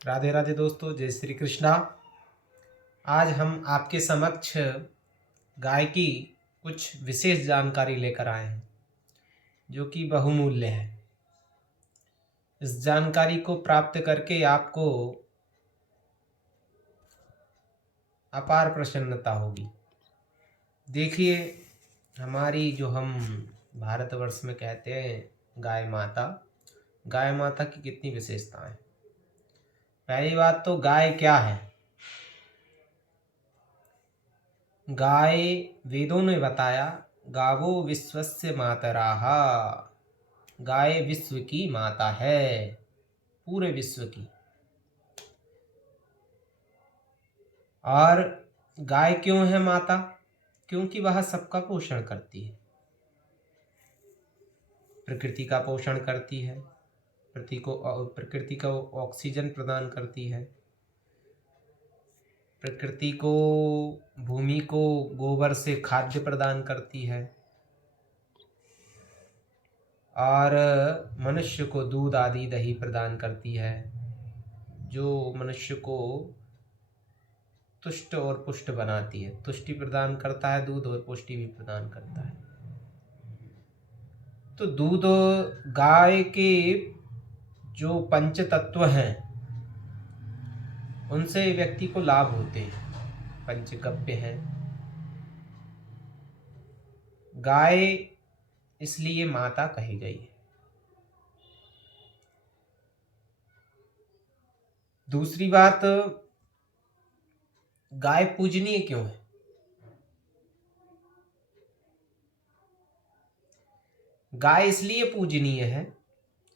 राधे राधे दोस्तों, जय श्री कृष्णा। आज हम आपके समक्ष गाय की कुछ विशेष जानकारी लेकर आए हैं जो कि बहुमूल्य है। इस जानकारी को प्राप्त करके आपको अपार प्रसन्नता होगी। देखिए, हमारी जो हम भारतवर्ष में कहते हैं गाय माता की कितनी विशेषताएं। पहली बात तो गाय क्या है। गाय वेदों ने बताया, गावो विश्वस्य मातराः। गाय विश्व की माता है, पूरे विश्व की। और गाय क्यों है माता? क्योंकि वह सबका पोषण करती है, प्रकृति का पोषण करती है, प्रकृति को ऑक्सीजन प्रदान करती है, प्रकृति को, भूमि को गोबर से खाद्य प्रदान करती है और मनुष्य को दूध आदि दही प्रदान करती है, जो मनुष्य को तुष्ट और पुष्ट बनाती है। तुष्टि प्रदान करता है दूध, और पुष्टि भी प्रदान करता है। तो दूध, गाय के जो पंच तत्व हैं उनसे व्यक्ति को लाभ होते हैं, पंचगव्य हैं। गाय इसलिए माता कही गई है। दूसरी बात, गाय पूजनीय क्यों है? गाय इसलिए पूजनीय है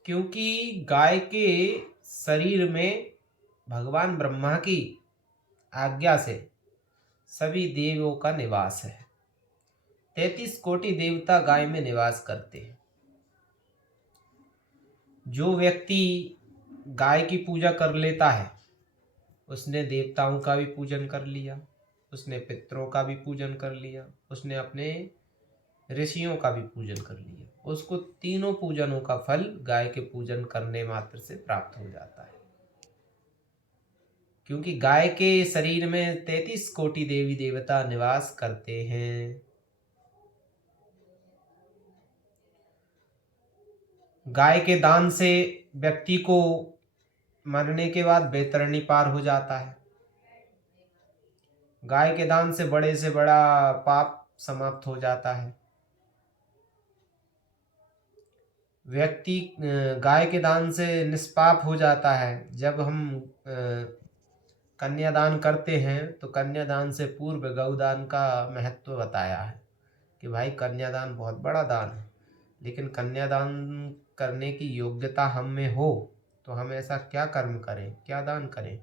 क्योंकि गाय के शरीर में भगवान ब्रह्मा की आज्ञा से सभी देवों का निवास है। 33 कोटि देवता गाय में निवास करते हैं। जो व्यक्ति गाय की पूजा कर लेता है उसने देवताओं का भी पूजन कर लिया, उसने पितरों का भी पूजन कर लिया, उसने अपने ऋषियों का भी पूजन कर लिया। उसको तीनों पूजनों का फल गाय के पूजन करने मात्र से प्राप्त हो जाता है। क्योंकि गाय के शरीर में 33 कोटि देवी देवता निवास करते हैं। गाय के दान से व्यक्ति को मरने के बाद बैतरणी पार हो जाता है। गाय के दान से बड़ा पाप समाप्त हो जाता है। व्यक्ति गाय के दान से निष्पाप हो जाता है। जब हम कन्यादान करते हैं तो कन्यादान से पूर्व गौदान का महत्व बताया है कि भाई कन्यादान बहुत बड़ा दान है, लेकिन कन्यादान करने की योग्यता हम में हो तो हम ऐसा क्या कर्म करें, क्या दान करें।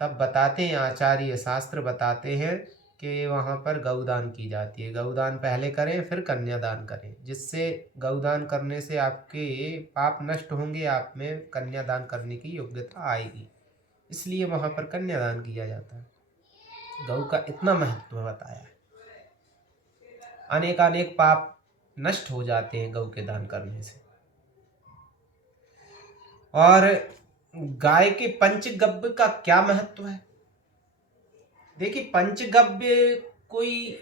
तब बताते हैं, आचार्य शास्त्र बताते हैं कि वहाँ पर गौदान की जाती है। गौदान पहले करें फिर कन्यादान करें, जिससे गौदान करने से आपके पाप नष्ट होंगे, आप में कन्यादान करने की योग्यता आएगी। इसलिए वहाँ पर कन्यादान किया जाता है। गौ का इतना महत्व बताया है। अनेक पाप नष्ट हो जाते हैं गौ के दान करने से। और गाय के पंचगव्य का क्या महत्व है? देखिए, पंचगव्य कोई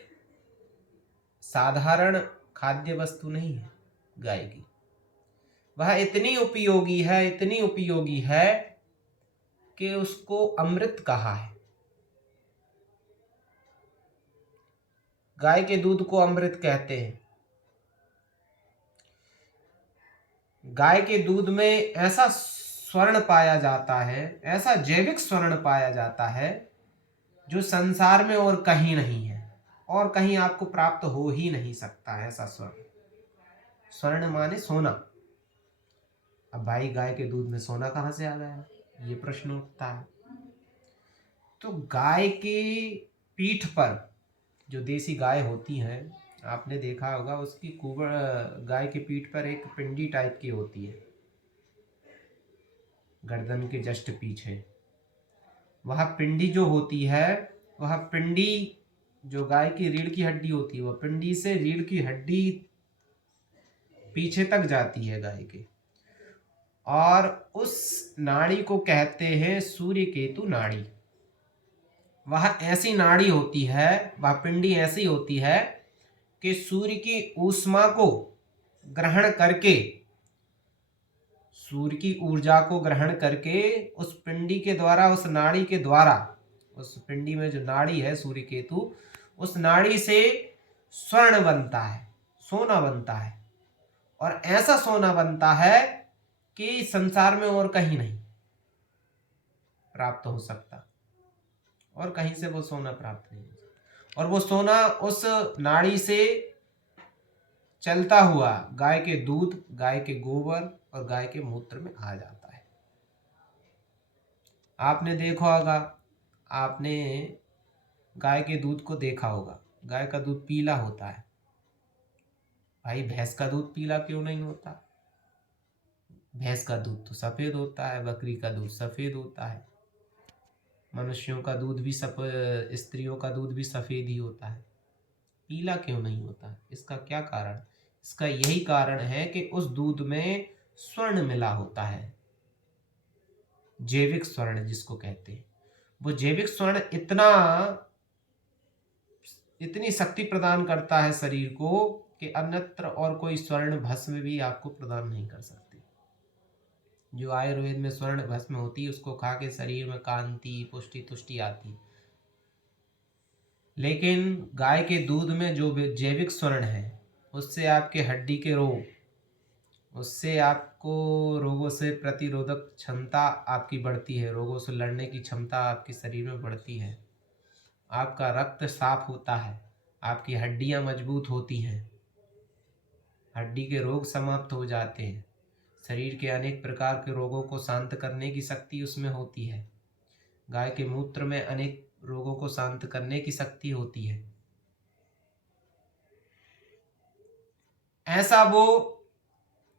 साधारण खाद्य वस्तु नहीं है गाय की। वह इतनी उपयोगी है कि उसको अमृत कहा है। गाय के दूध को अमृत कहते हैं। गाय के दूध में ऐसा स्वर्ण पाया जाता है, ऐसा जैविक स्वर्ण पाया जाता है जो संसार में और कहीं नहीं है, और कहीं आपको प्राप्त हो ही नहीं सकता है ऐसा स्वर्ण। स्वर्ण माने सोना। अब भाई, गाय के दूध में सोना कहाँ से आ गया, ये प्रश्न उठता है। तो गाय के पीठ पर जो देसी गाय होती हैं, आपने देखा होगा, उसकी कुबड़, गाय के पीठ पर एक पिंडी टाइप की होती है गर्दन के जस्ट पीछे। वह पिंडी जो होती है, वह पिंडी जो गाय की रीढ़ की हड्डी होती है, वह पिंडी से रीढ़ की हड्डी पीछे तक जाती है गाय के। और उस नाड़ी को कहते हैं सूर्य केतु नाड़ी। वह ऐसी नाड़ी होती है, वह पिंडी ऐसी होती है कि सूर्य की ऊष्मा को ग्रहण करके, सूर्य की ऊर्जा को ग्रहण करके उस पिंडी के द्वारा, उस नाड़ी के द्वारा, उस पिंडी में जो नाड़ी है सूर्य केतु, उस नाड़ी से स्वर्ण बनता है, सोना बनता है। और ऐसा सोना बनता है कि संसार में और कहीं नहीं प्राप्त हो सकता, और कहीं से वो सोना प्राप्त नहीं हो सकता। और वो सोना उस नाड़ी से चलता हुआ गाय के दूध, गाय के गोबर और गाय के मूत्र में आ जाता है। आपने देखा होगा, आपने गाय के दूध को देखा होगा, गाय का दूध पीला होता है। भाई भैंस का दूध पीला क्यों नहीं होता? भैंस का दूध तो सफेद होता है, बकरी का दूध सफेद होता है, मनुष्यों का दूध भी स्त्रियों का दूध भी सफेद ही होता है। पीला क्यों नहीं होता? इसका क्या कारण? इसका यही कारण है कि उस दूध में स्वर्ण मिला होता है, जैविक स्वर्ण जिसको कहते हैं। वो जैविक स्वर्ण इतनी शक्ति प्रदान करता है शरीर को कि अन्यत्र और कोई स्वर्ण भस्म भी आपको प्रदान नहीं कर सकती। जो आयुर्वेद में स्वर्ण भस्म होती है उसको खा के शरीर में कांति, पुष्टि, तुष्टि आती। लेकिन गाय के दूध में जो जैविक स्वर्ण है, उससे आपके हड्डी के रोग, उससे आपको रोगों से प्रतिरोधक क्षमता आपकी बढ़ती है, रोगों से लड़ने की क्षमता आपके शरीर में बढ़ती है, आपका रक्त साफ होता है, आपकी हड्डियां मजबूत होती हैं, हड्डी के रोग समाप्त हो जाते हैं, शरीर के अनेक प्रकार के रोगों को शांत करने की शक्ति उसमें होती है। गाय के मूत्र में अनेक रोगों को शांत करने की शक्ति होती है। ऐसा वो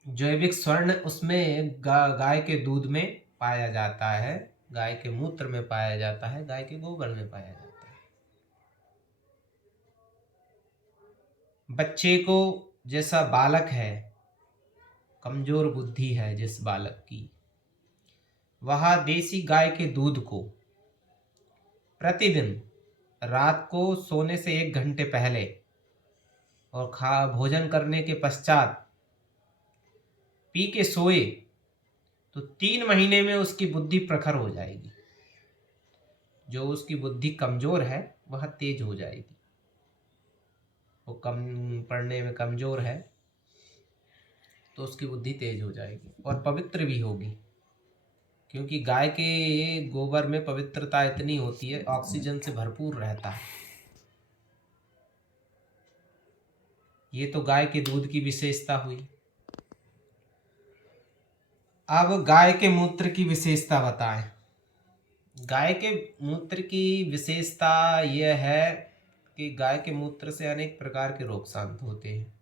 जैविक स्वर्ण उसमें गाय के दूध में पाया जाता है, गाय के मूत्र में पाया जाता है, गाय के गोबर में पाया जाता है। बच्चे को, जैसा बालक है, कमजोर बुद्धि है जिस बालक की, वह देसी गाय के दूध को प्रतिदिन रात को सोने से 1 घंटे पहले और भोजन करने के पश्चात पी के सोए तो 3 महीने में उसकी बुद्धि प्रखर हो जाएगी। जो उसकी बुद्धि कमजोर है वह तेज हो जाएगी। वो कम पढ़ने में कमजोर है तो उसकी बुद्धि तेज हो जाएगी और पवित्र भी होगी, क्योंकि गाय के गोबर में पवित्रता इतनी होती है, ऑक्सीजन से भरपूर रहता है। ये तो गाय के दूध की विशेषता हुई। अब गाय के मूत्र की विशेषता बताएं। गाय के मूत्र की विशेषता यह है कि गाय के मूत्र से अनेक प्रकार के रोग शांत होते हैं।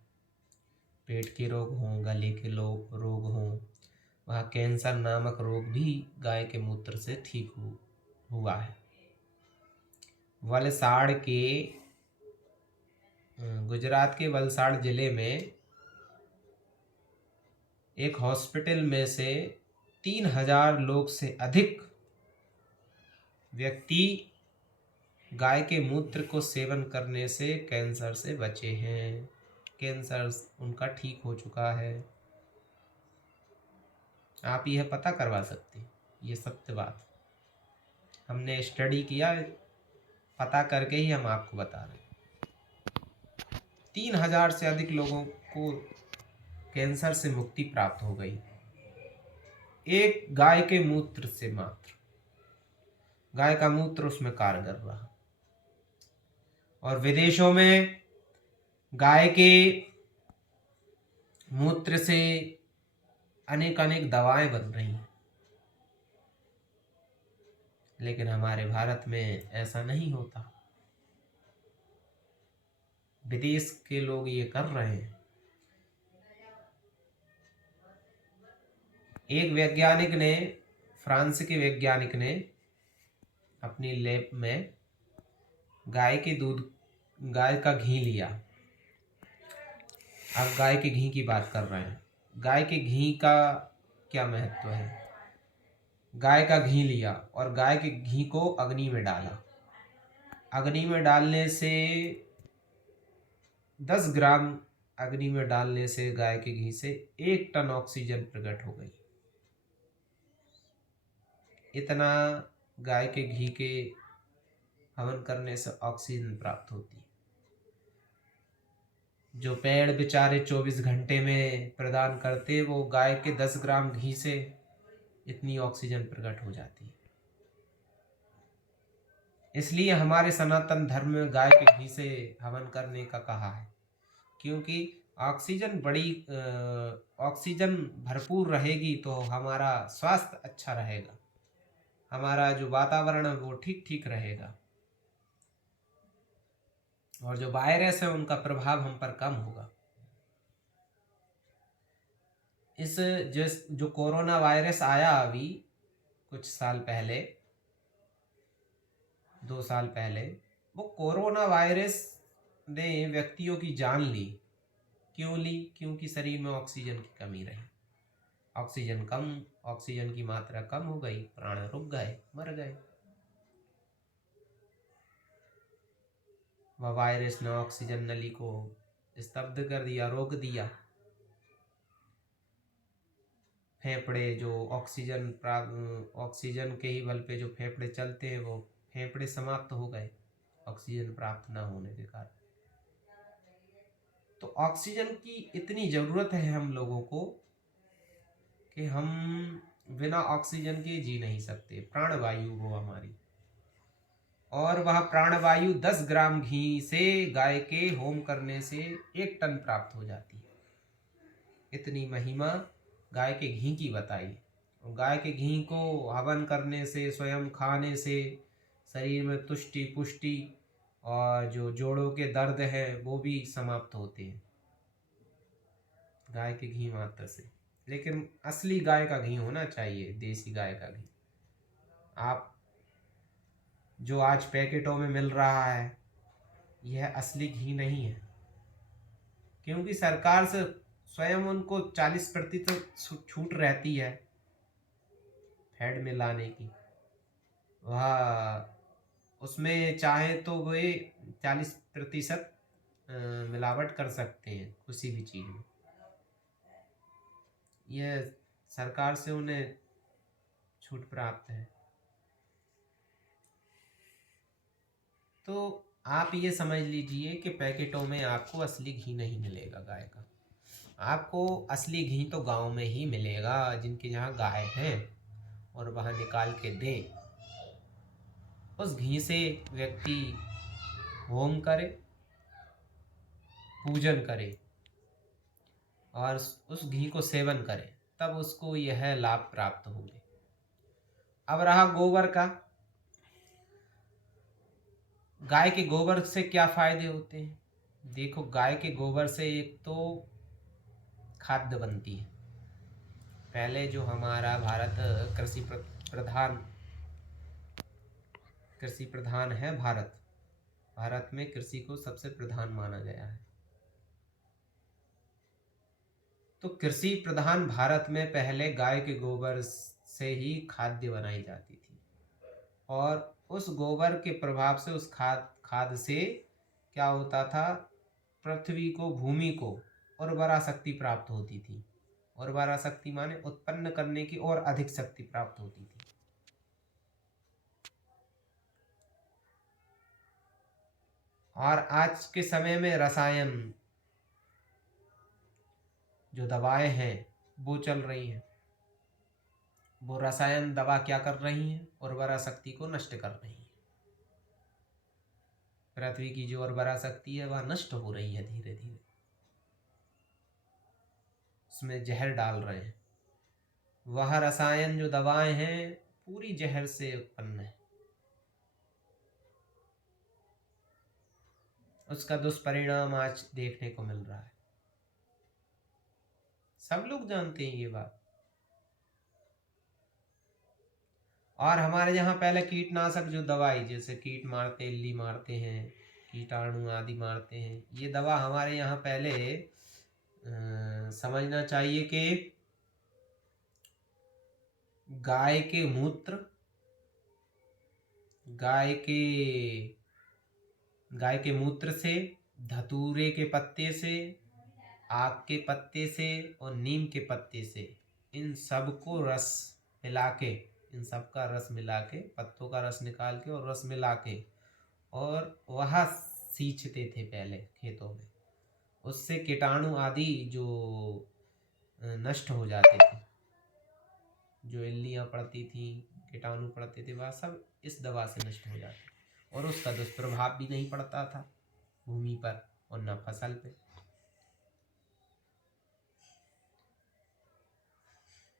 पेट के रोग हों, गले के रोग हों, वह कैंसर नामक रोग भी गाय के मूत्र से ठीक हुआ है। वलसाड़ के, गुजरात के वलसाड़ जिले में एक हॉस्पिटल में से 3000 लोग से अधिक व्यक्ति गाय के मूत्र को सेवन करने से कैंसर से बचे हैं। कैंसर उनका ठीक हो चुका है। आप यह पता करवा सकते हैं, ये सत्य बात हमने स्टडी किया, पता करके ही हम आपको बता रहे हैं। 3000 से अधिक लोगों को कैंसर से मुक्ति प्राप्त हो गई, एक गाय के मूत्र से मात्र। गाय का मूत्र उसमें कारगर रहा। और विदेशों में गाय के मूत्र से अनेक अनेक दवाएं बन रही हैं, लेकिन हमारे भारत में ऐसा नहीं होता। विदेश के लोग ये कर रहे हैं। एक वैज्ञानिक ने, फ्रांस के वैज्ञानिक ने अपनी लैब में गाय का घी लिया। अब गाय के घी की बात कर रहे हैं। गाय के घी का क्या महत्व है। गाय का घी लिया और गाय के घी को अग्नि में डाला। अग्नि में डालने से 10 ग्राम अग्नि में डालने से गाय के घी से 1 टन ऑक्सीजन प्रकट हो गई। इतना गाय के घी के हवन करने से ऑक्सीजन प्राप्त होती है। जो पेड़ बेचारे 24 घंटे में प्रदान करते, वो गाय के 10 ग्राम घी से इतनी ऑक्सीजन प्रकट हो जाती है। इसलिए हमारे सनातन धर्म में गाय के घी से हवन करने का कहा है, क्योंकि ऑक्सीजन भरपूर रहेगी तो हमारा स्वास्थ्य अच्छा रहेगा, हमारा जो वातावरण है वो ठीक ठीक रहेगा, और जो वायरस है उनका प्रभाव हम पर कम होगा। इस जो कोरोना वायरस आया अभी कुछ साल पहले, 2 साल पहले, वो कोरोना वायरस ने व्यक्तियों की जान ली। क्यों ली? क्योंकि शरीर में ऑक्सीजन की कमी रही। ऑक्सीजन की मात्रा कम हो गई, प्राण रुक गए, मर गए। वह वायरस ने ऑक्सीजन नली को स्तब्ध कर दिया, रोक दिया। फेफड़े जो ऑक्सीजन के ही बल पे जो फेफड़े चलते हैं, वो फेफड़े समाप्त हो गए ऑक्सीजन प्राप्त न होने के कारण। तो ऑक्सीजन की इतनी जरूरत है हम लोगों को कि हम बिना ऑक्सीजन के जी नहीं सकते। प्राणवायु वो हमारी, और वह प्राणवायु 10 ग्राम घी से गाय के होम करने से 1 टन प्राप्त हो जाती है। इतनी महिमा गाय के घी की बताई। और गाय के घी को हवन करने से, स्वयं खाने से शरीर में तुष्टि पुष्टि और जो जोड़ों के दर्द है वो भी समाप्त होते हैं गाय के घी मात्र से। लेकिन असली गाय का घी होना चाहिए, देसी गाय का घी। आप जो आज पैकेटों में मिल रहा है, यह असली घी नहीं है, क्योंकि सरकार से स्वयं उनको 40% छूट रहती है फैट में लाने की। वह उसमें चाहे तो वे 40% मिलावट कर सकते हैं किसी भी चीज में। यह सरकार से उन्हें छूट प्राप्त है। तो आप ये समझ लीजिए कि पैकेटों में आपको असली घी नहीं मिलेगा गाय का। आपको असली घी तो गांव में ही मिलेगा, जिनके यहाँ गाय हैं और वहाँ निकाल के दें। उस घी से व्यक्ति होम करे, पूजन करे और उस घी को सेवन करे, तब उसको यह लाभ प्राप्त होंगे। अब रहा गोबर का। गाय के गोबर से क्या फायदे होते हैं? देखो, गाय के गोबर से एक तो खाद्य बनती है। पहले जो हमारा भारत कृषि प्रधान है, भारत में कृषि को सबसे प्रधान माना गया है। तो कृषि प्रधान भारत में पहले गाय के गोबर से ही खाद्य बनाई जाती थी, और उस गोबर के प्रभाव से, उस खाद से क्या होता था, पृथ्वी को, भूमि को उर्वरा शक्ति प्राप्त होती थी। उर्वरा शक्ति माने उत्पन्न करने की और अधिक शक्ति प्राप्त होती थी। और आज के समय में रसायन जो दवाएं हैं वो चल रही हैं। वो रसायन दवा क्या कर रही हैं? उर्वरा शक्ति को नष्ट कर रही हैं। पृथ्वी की जो उर्वरा शक्ति है वह नष्ट हो रही है धीरे धीरे। उसमें जहर डाल रहे हैं। वह रसायन जो दवाएं हैं पूरी जहर से उत्पन्न है। उसका दुष्परिणाम आज देखने को मिल रहा है। सब लोग जानते हैं ये बात। और हमारे यहाँ पहले कीटनाशक जो दवाई, जैसे कीट मारते, इल्ली मारते हैं, कीटाणु आदि मारते हैं, ये दवा हमारे यहाँ पहले समझना चाहिए कि गाय के मूत्र, गाय के गाय के मूत्र से, धतूरे के पत्ते से, आक के पत्ते से और नीम के पत्ते से, इन सब को रस मिला के, इन सब का रस मिला के, पत्तों का रस निकाल के और रस मिला के, और वह सींचते थे पहले खेतों में। उससे कीटाणु आदि जो नष्ट हो जाते थे, जो इल्लियाँ पड़ती थी, कीटाणु पड़ते थे, वह सब इस दवा से नष्ट हो जाते, और उसका दुष्प्रभाव भी नहीं पड़ता था भूमि पर और न फसल पे।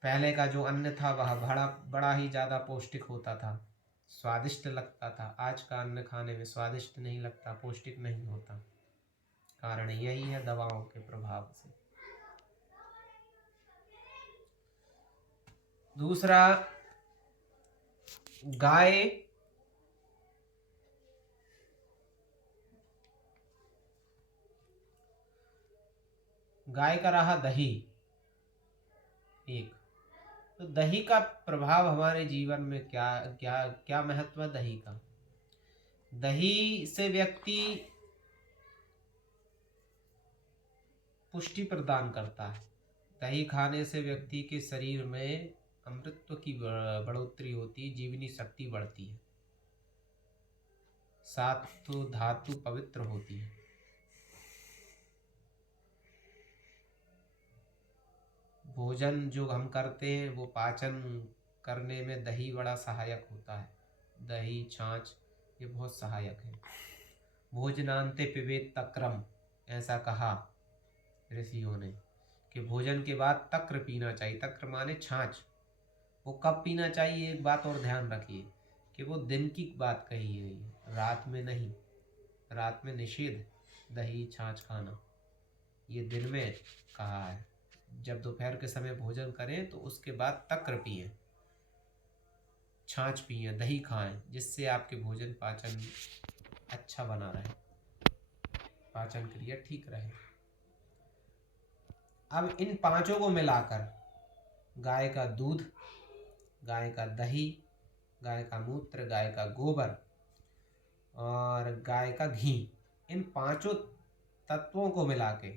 पहले का जो अन्न था वह बड़ा बड़ा ही ज़्यादा पौष्टिक होता था, स्वादिष्ट लगता था। आज का अन्न खाने में स्वादिष्ट नहीं लगता, पौष्टिक नहीं होता। कारण यही है दवाओं के प्रभाव से। दूसरा, गाय का रहा दही एक। तो दही का प्रभाव हमारे जीवन में क्या क्या क्या महत्व है दही का। दही से व्यक्ति पुष्टि प्रदान करता है। दही खाने से व्यक्ति के शरीर में अमृतत्व की बढ़ोतरी होती है, जीवनी शक्ति बढ़ती है, सात तो धातु पवित्र होती है। भोजन जो हम करते हैं वो पाचन करने में दही बड़ा सहायक होता है। दही, छाछ ये बहुत सहायक है। भोजनांते पिबेत तक्रम, ऐसा कहा ऋषियों ने कि भोजन के बाद तक्र पीना चाहिए। तक्र माने छाछ। वो कब पीना चाहिए, एक बात और ध्यान रखिए कि वो दिन की बात कही गई है, रात में नहीं। रात में निषेध दही छाछ खाना, ये दिन में कहा है। जब दोपहर के समय भोजन करें तो उसके बाद तक्र पिएं, छाछ पिएं, दही खाएं, जिससे आपके भोजन पाचन अच्छा बना रहे, पाचन क्रिया ठीक रहे। अब इन पांचों को मिलाकर गाय का दूध, गाय का दही, गाय का मूत्र, गाय का गोबर और गाय का घी, इन पांचों तत्वों को मिला के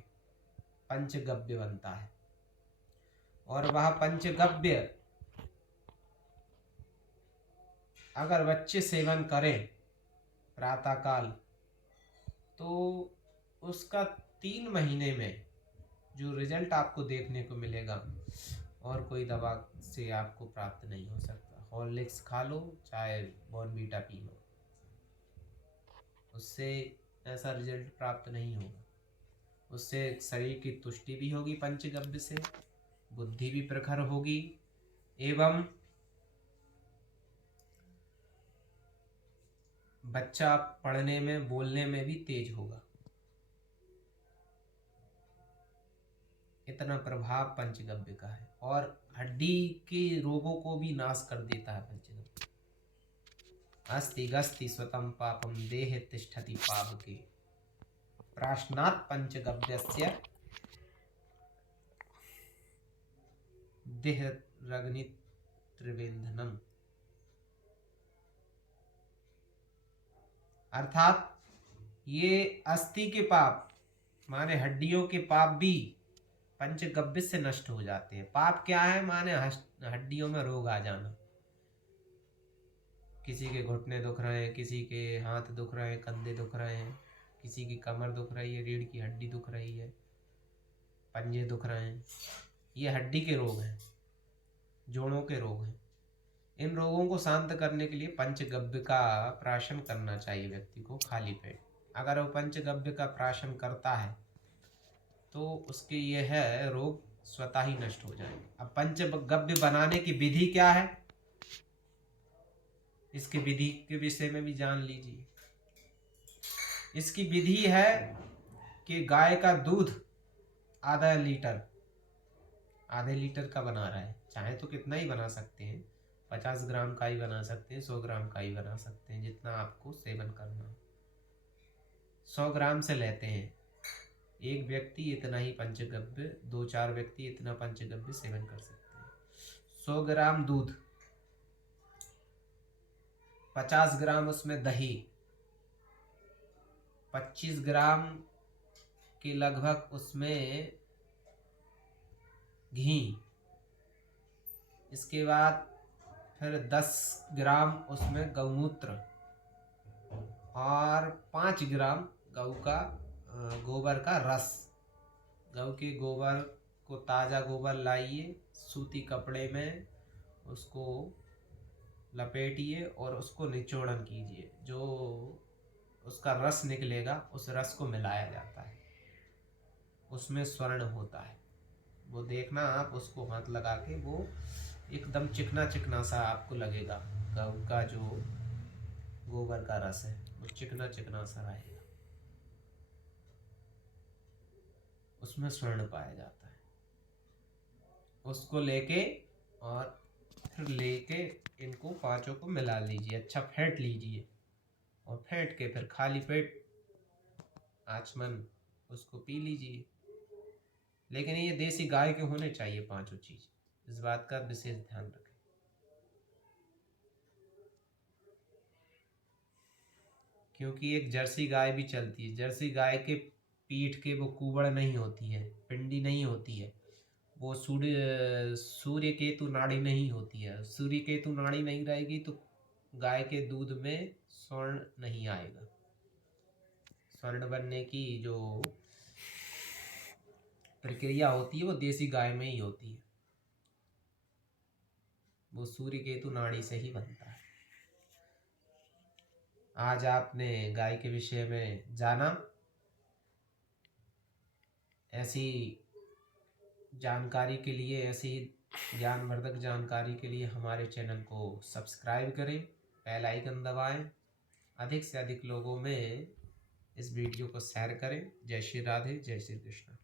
पंचगव्य बनता है। और वह पंचगव्य अगर बच्चे सेवन करें प्रातःकाल, तो उसका 3 महीने में जो रिजल्ट आपको देखने को मिलेगा और कोई दवा से आपको प्राप्त नहीं हो सकता। हॉर्लिक्स खा लो चाहे बॉर्नवीटा पी लो, उससे ऐसा रिजल्ट प्राप्त नहीं होगा। उससे शरीर की तुष्टि भी होगी पंचगव्य से, बुद्धि भी प्रखर होगी, एवं बच्चा पढ़ने में बोलने में भी तेज होगा। इतना प्रभाव पंचगव्य का है। और हड्डी के रोगों को भी नाश कर देता है पंचगव्य। अस्ति गस्ति स्वतम पापम देहे तिष्ठति पावके, प्राश्नात् पंचगव्यस्य देहरग्नि त्रिवेंधनम। अर्थात ये अस्थि के पाप माने हड्डियों के पाप भी पंचगव्य से नष्ट हो जाते हैं। पाप क्या है, माने हड्डियों में रोग आ जाना। किसी के घुटने दुख रहे हैं, किसी के हाथ दुख रहे हैं, कंधे दुख रहे हैं, किसी की कमर दुख रही है, रीढ़ की हड्डी दुख रही है, पंजे दुख रहे हैं, ये हड्डी के रोग हैं, जोड़ों के रोग हैं। इन रोगों को शांत करने के लिए पंचगव्य का प्राशन करना चाहिए व्यक्ति को खाली पेट। अगर वो पंचगव्य का प्राशन करता है तो उसके ये है रोग स्वतः ही नष्ट हो जाएंगे। अब पंचगव्य बनाने की विधि क्या है, इसकी विधि के विषय में भी जान लीजिए। इसकी विधि है कि गाय का दूध आधे लीटर का बना रहा है, चाहे तो कितना ही बना सकते हैं, 50 ग्राम का ही बना सकते हैं, 100 ग्राम का ही बना सकते हैं, जितना आपको सेवन करना हो। 100 ग्राम से लेते हैं, एक व्यक्ति इतना ही पंचगव्य, 2-4 व्यक्ति इतना पंचगव्य सेवन कर सकते हैं। 100 ग्राम दूध 50 ग्राम उसमें दही, 25 ग्राम के लगभग उसमें घी, इसके बाद फिर 10 ग्राम उसमें गौमूत्र और 5 ग्राम गऊ का गोबर का रस। गऊ के गोबर को, ताज़ा गोबर लाइए, सूती कपड़े में उसको लपेटिए और उसको निचोड़न कीजिए। जो उसका रस निकलेगा उस रस को मिलाया जाता है, उसमें स्वर्ण होता है। वो देखना आप उसको हाथ लगा के, वो एकदम चिकना चिकना सा आपको लगेगा। गऊ का जो गोबर का रस है वो चिकना चिकना सा रहेगा, उसमें स्वर्ण पाया जाता है। उसको लेके और फिर लेके इनको पांचों को मिला लीजिए, अच्छा फेंट लीजिए और फेंट के फिर खाली पेट आचमन उसको पी लीजिए। लेकिन ये देसी गाय के होने चाहिए पांचों चीज, इस बात का विशेष ध्यान रखें। क्योंकि एक जर्सी गाय भी चलती है, जर्सी गाय के पीठ के वो कुबड़ नहीं होती है, पिंडी नहीं होती है, वो सूर्य केतु नाड़ी नहीं होती है। सूर्य केतु नाड़ी नहीं रहेगी तो गाय के दूध में स्वर्ण नहीं आएगा। स्वर्ण बनने की जो प्रक्रिया होती है वो देसी गाय में ही होती है, वो सूर्य केतु नाड़ी से ही बनता है। आज आपने गाय के विषय में जाना। ऐसी जानकारी के लिए, ऐसी ज्ञानवर्धक जानकारी के लिए हमारे चैनल को सब्सक्राइब करें, बेल आइकन दबाएं, अधिक से अधिक लोगों में इस वीडियो को शेयर करें। जय श्री राधे, जय श्री कृष्ण।